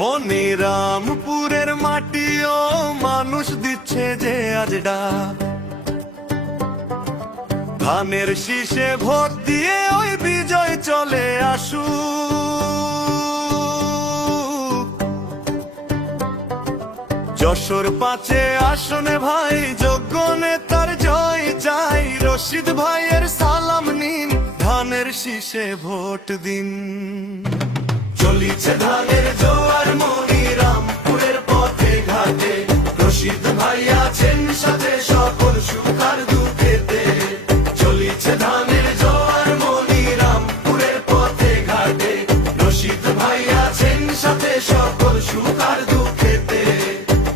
মনিরামপুরের মাটিও মানুষ দিচ্ছে যে আজ ডাক, ধানের শীষে ভোট দিয়ে ওই বিজয় চলে আসুক। যশোর 5 আসনে ভাই যোগ্য নেতার জয় চাই, রশিদ ভাইয়ের সালাম নিন, ধানের শীষে ভোট দিন। চলিছে ধানের জোয়ার মনিরামপুরের পথে ঘাটে, রশিদ ভাই আছেন সাথে সকল সুখ আর দুঃখেতে। চলিছে ধানের জোয়ার মনিরামপুরের পথে ঘাটে, রশিদ ভাই আছেন সাথে সকল সুখ আর দুঃখেতে।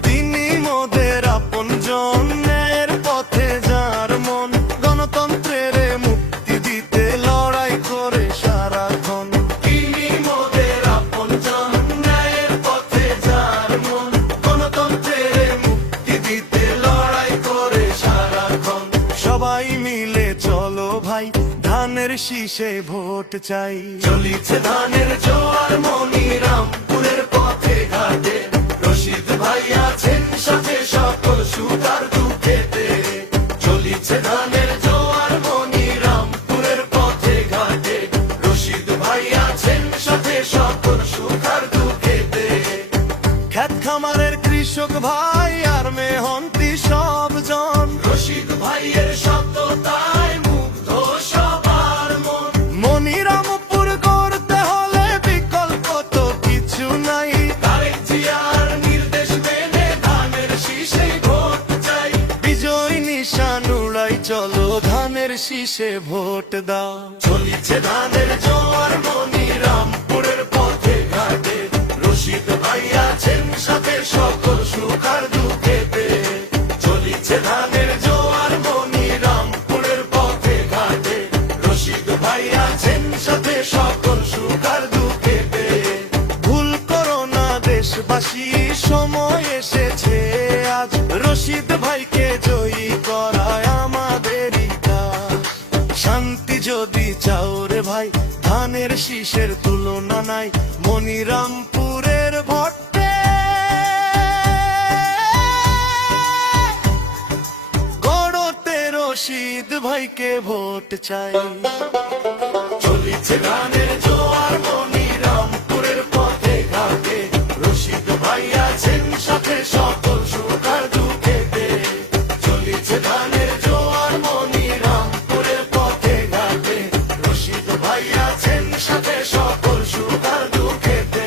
তিনি মোদের আপনজন, ন্যায়ের পথে যার মন, গণতন্ত্রের মুক্তি দিতে লড়াই করে সারাক্ষণ। তিনি মোদের আপনজন, ন্যায়ের পথে যার মন, গণতন্ত্রের মুক্তি দিতে লড়াই করে সারাক্ষণ। সবাই মিলে চলো ভাই, ধানের শীষে ভোট চাই। চলিছে ধানের জোয়ার মনিরামপুরের পথে ঘাটে, রশিদ ভাই আছেন সাথে সকল সুখ আর দুঃখেতে। চলিছে ধানের জোয়ার মনিরামপুরের পথে ঘাটে, রশিদ ভাই আছেন সাথে সকল সুখ আর দুঃখেতে। খেত খামারের কৃষক ভাই আর মেহনতি সব জন, রশিদ ভাইয়ের সততায় মুগ্ধ সবার মন। মনিরামপুর করতে হলে বিকল্প তো কিছু নাই, তারেক জিয়ার নির্দেশ মেনে ধানের শীষে ভোট চাই। বিজয় নিশান উড়াই চলো, ধানের শীষে ভোট দাও। চলিছে ধানের জোয়ার মনিরামপুরের পথে ঘাটে, রশিদ ভাই আছেন সাথে সকল সুখ আর দুঃখেতে। চলিছে ধানের জোয়ার মনিরামপুরের পথে ঘাটে, রশিদ ভাই আছেন সাথে সকল সুখ আর দুঃখেতে। ভুল করো না দেশবাসী, সময় এসেছে আজ, রশিদ ভাইকে জয়ী করায় আমাদেরই কাজ। শান্তি যদি চাও রে ভাই, ধানের শীষের তুলনা নাই, মনিরামপুরের ভোটে গড়তে রশিদ ভাইকে ভোট চাই। চলিছে ধানের জোয়ার মনিরামপুরের পথে ঘাটে, রশিদ ভাই আছেন সাথে সকল সুখ আর দুঃখেতে। চলিছে ধানের জোয়ার মনিরামপুরের পথে ঘাটে, রশিদ ভাই আছেন সাথে সকল সুখ আর দুঃখেতে।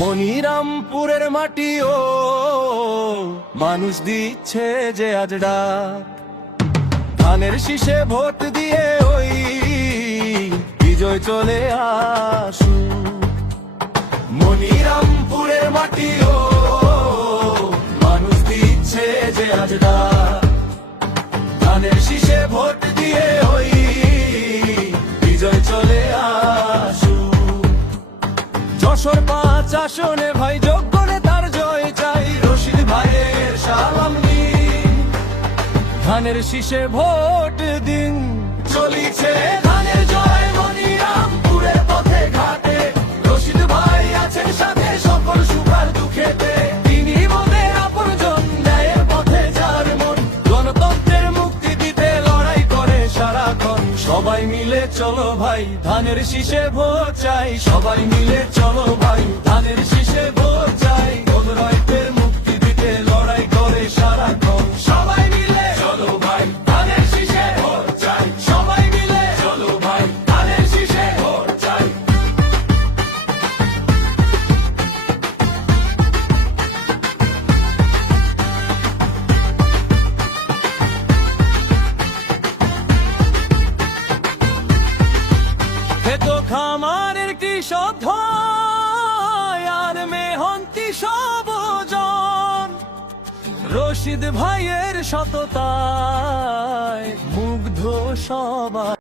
মনিরামপুরের মাটিও মানুষ দিচ্ছে যে আজ ডাক, ধানের শীষে ভোট দিয়ে ওই বিজয় চলে আসু। মনিরামপুরের মাটিও মানুষ দিচ্ছে যে আজ ডাক, ধানের শীষে ভোট দিয়ে ওই বিজয় চলে আসু। যশোর 5 আসনে ভাই যোগ্য নেতার জয় চাই, রশিদ ভাইয়ের সালাম নিন, ধানের শীষে ভোট দিন। চলিছে ধানের জয় মনিরামপুরের পথে ঘাটে, রশিদ ভাই আছেন সাথে সকল সুখ আর দুঃখেতে। তিনি মোদের আপনজন, ন্যায়ের পথে যার মন, গণতন্ত্রের মুক্তি দিতে লড়াই করে সারাক্ষণ। সবাই মিলে চলো ভাই, ধানের শীষে ভোট চাই। সবাই মিলে চলো ভাই, ধানের শীষে ভোট চাই। গণতন্ত্রের মুক্তি দিতে লড়াই করে সারাক্ষণ। সবাই মিলে চলো ভাই, ধানের শীষে ভোট চাই। সবাই মিলে চলো ভাই, ধানের শীষে ভোট চাই। ক্ষেত খামারের কৃষক ভাই আর মেহন্তি সবজন, রশিদ ভাইয়ের সততায় মুগ্ধ সবাই।